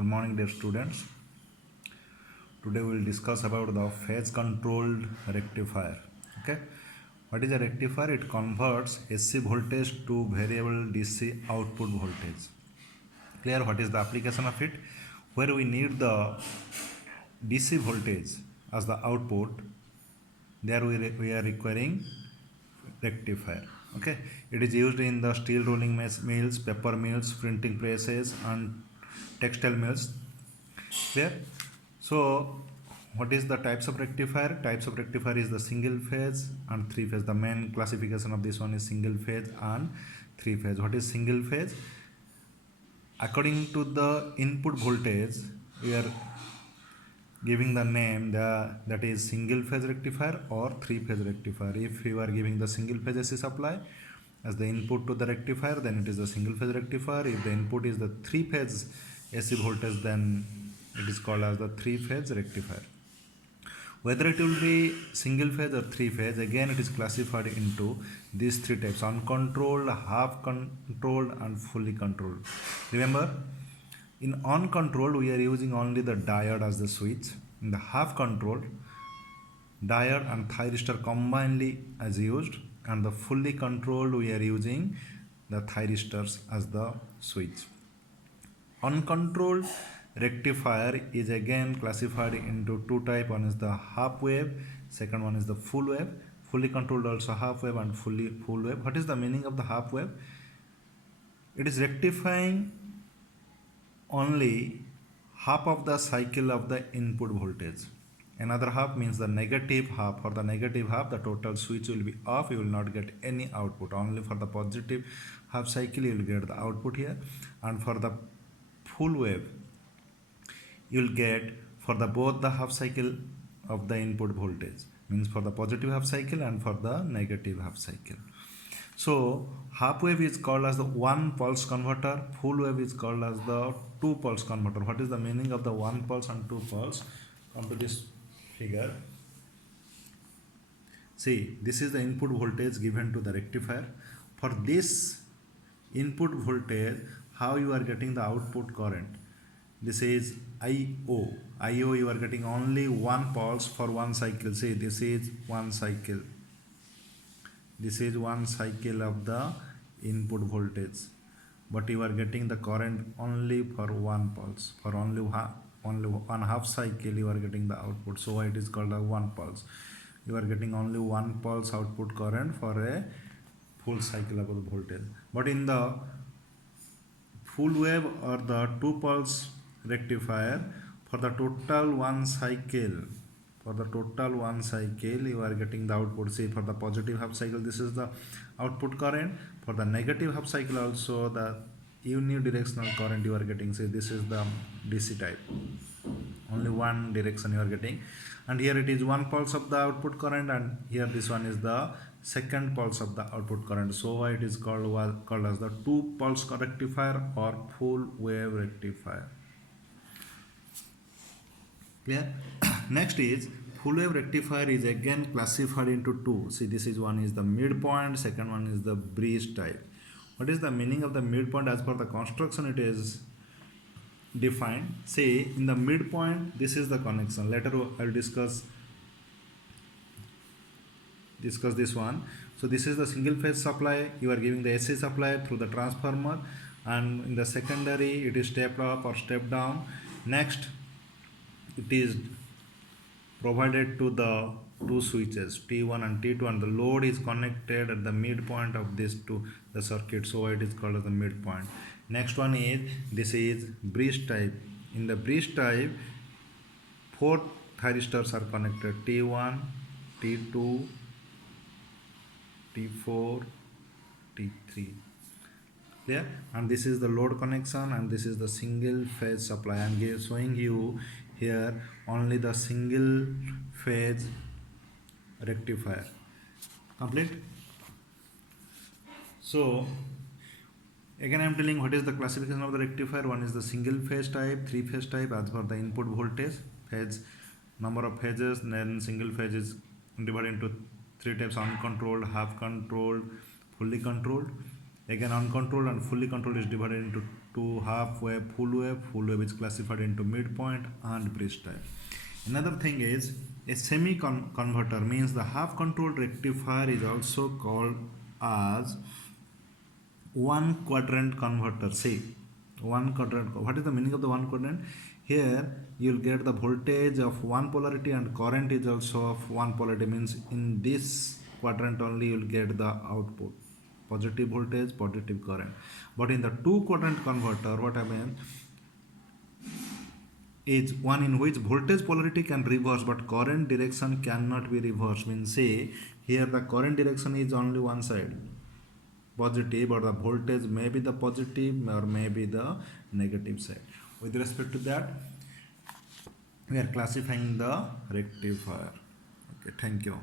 Good morning, dear students. Today we will discuss about the phase controlled rectifier. Okay, what is a rectifier? It converts AC voltage to variable DC output voltage. Clear? What is the application of it? Where we need the DC voltage as the output, there we are requiring rectifier. Okay, it is used in the steel rolling mills, paper mills, printing presses, and textile mills. Clear? So what is the types of rectifier? Types of rectifier is the single phase and three phase. The main classification of this one is single phase and three phase. What is single phase? According to the input voltage, we are giving the name that is single phase rectifier or three phase rectifier. If you are giving the single phase AC supply as the input to the rectifier, then it is the single phase rectifier. If the input is the three phase AC voltage, then it is called as the three phase rectifier. Whether it will be single phase or three phase, again it is classified into these three types: uncontrolled, half controlled, and fully controlled. Remember, in uncontrolled we are using only the diode as the switch. In the half controlled, diode and thyristor combinedly as used, and the fully controlled we are using the thyristors as the switch. Uncontrolled rectifier is again classified into two types. One is the half wave, second one is the full wave. Fully controlled also half wave and full wave. What is the meaning of the half wave? It is rectifying only half of the cycle of the input voltage. Another half means the negative half. For the negative half, the total switch will be off. You will not get any output. Only for the positive half cycle you will get the output here. And for the full wave, you will get for the both the half cycle of the input voltage, means for the positive half cycle and for the negative half cycle. So half wave is called as the one pulse converter, full wave is called as the two pulse converter. What is the meaning of the one pulse and two pulse? Come to this figure. See, this is the input voltage given to the rectifier. For this input voltage, how you are getting the output current? This is IO. IO, you are getting only one pulse for one cycle. See, this is one cycle. This is one cycle of the input voltage, but you are getting the current only for one pulse. For only one half cycle you are getting the output, so it is called a one pulse. You are getting only one pulse output current for a full cycle of the voltage. But in the full wave or the two pulse rectifier, for the total one cycle, you are getting the output. See, for the positive half cycle, this is the output current. For the negative half cycle also, the unidirectional current you are getting. See, this is the DC type, only one direction you are getting, and here it is one pulse of the output current, and here this one is the second pulse of the output current. So it is called as the two pulse rectifier or full wave rectifier. Clear? Next is full wave rectifier is again classified into two. See, this is one is the midpoint, second one is the bridge type. What is the meaning of the midpoint? As per the construction it is defined. Say in the midpoint, this is the connection. Later I will discuss this one. So this is the single phase supply. You are giving the AC supply through the transformer, and in the secondary it is stepped up or stepped down. Next, it is provided to the two switches T1 and T2, and the load is connected at the midpoint of these two the circuit, so it is called as the midpoint. Next one is, this is bridge type. In the bridge type, four thyristors are connected: T1, T2, T4, T3. Clear? And this is the load connection, and this is the single phase supply. I am showing you here only the single phase rectifier. Complete? So again I am telling what is the classification of the rectifier. One is the single phase type, three phase type as per the input voltage, phase number of phases. Then single phase is divided into three types: uncontrolled, half controlled, fully controlled. Again uncontrolled and fully controlled is divided into to half wave, full wave is classified into midpoint and bridge type. Another thing is a semi converter means the half controlled rectifier is also called as one quadrant converter. See, one quadrant, what is the meaning of the one quadrant? Here you will get the voltage of one polarity and current is also of one polarity, means in this quadrant only you will get the output, positive voltage, positive current. But in the two quadrant converter, what I mean is one in which voltage polarity can reverse but current direction cannot be reversed. Means say here the current direction is only one side, positive, or the voltage may be the positive or may be the negative side. With respect to that, we are classifying the rectifier. Okay, thank you.